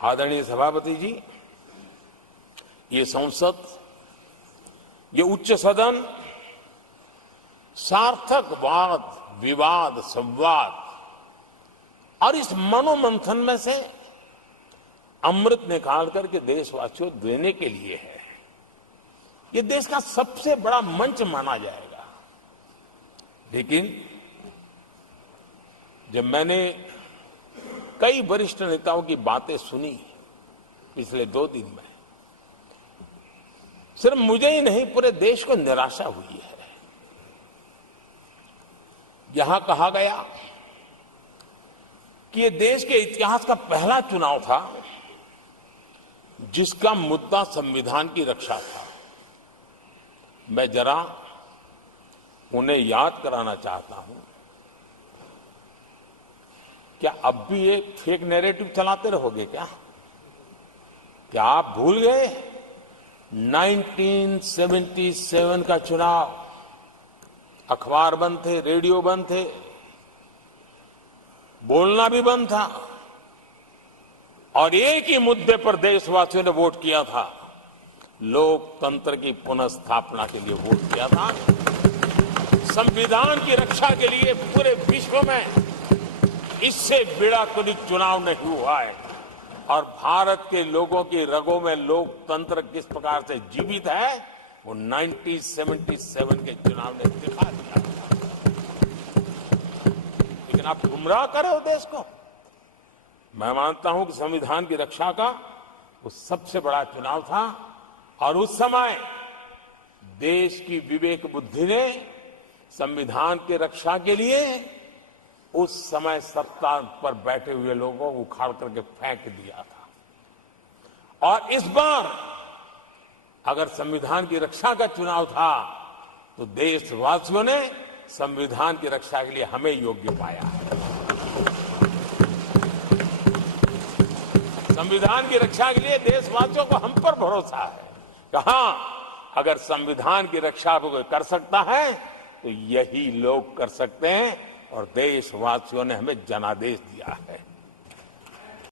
आदरणीय सभापति जी, ये संसद, ये उच्च सदन सार्थक वाद विवाद संवाद और इस मनोमंथन में से अमृत निकाल करके देशवासियों देने के लिए है। ये देश का सबसे बड़ा मंच माना जाएगा। लेकिन जब मैंने कई वरिष्ठ नेताओं की बातें सुनी पिछले 2 दिन में, सिर्फ मुझे ही नहीं पूरे देश को निराशा हुई है। यहां कहा गया कि ये देश के इतिहास का पहला चुनाव था जिसका मुद्दा संविधान की रक्षा था। मैं जरा उन्हें याद कराना चाहता हूं, क्या अब भी एक फेक नैरेटिव चलाते रहोगे क्या? क्या आप भूल गए 1977 का चुनाव? अखबार बंद थे, रेडियो बंद थे, बोलना भी बंद था और एक ही मुद्दे पर देशवासियों ने वोट किया था। लोकतंत्र की पुनर्स्थापना के लिए वोट किया था। संविधान की रक्षा के लिए पूरे विश्व में इससे बड़ा कोई चुनाव नहीं हुआ है और भारत के लोगों की रगों में लोकतंत्र किस प्रकार से जीवित है वो 1977 के चुनाव ने दिखा दिया। लेकिन आप गुमराह कर रहे हो देश को। मैं मानता हूं कि संविधान की रक्षा का वो सबसे बड़ा चुनाव था और उस समय देश की विवेक बुद्धि ने संविधान की रक्षा के लिए उस समय सत्ता पर बैठे हुए लोगों को उखाड़ करके फेंक दिया था। और इस बार अगर संविधान की रक्षा का चुनाव था तो देशवासियों ने संविधान की रक्षा के लिए हमें योग्य पाया है। संविधान की रक्षा के लिए देशवासियों को हम पर भरोसा है कि हां, अगर संविधान की रक्षा कोई कर सकता है तो यही लोग कर सकते हैं और देशवासियों ने हमें जनादेश दिया है।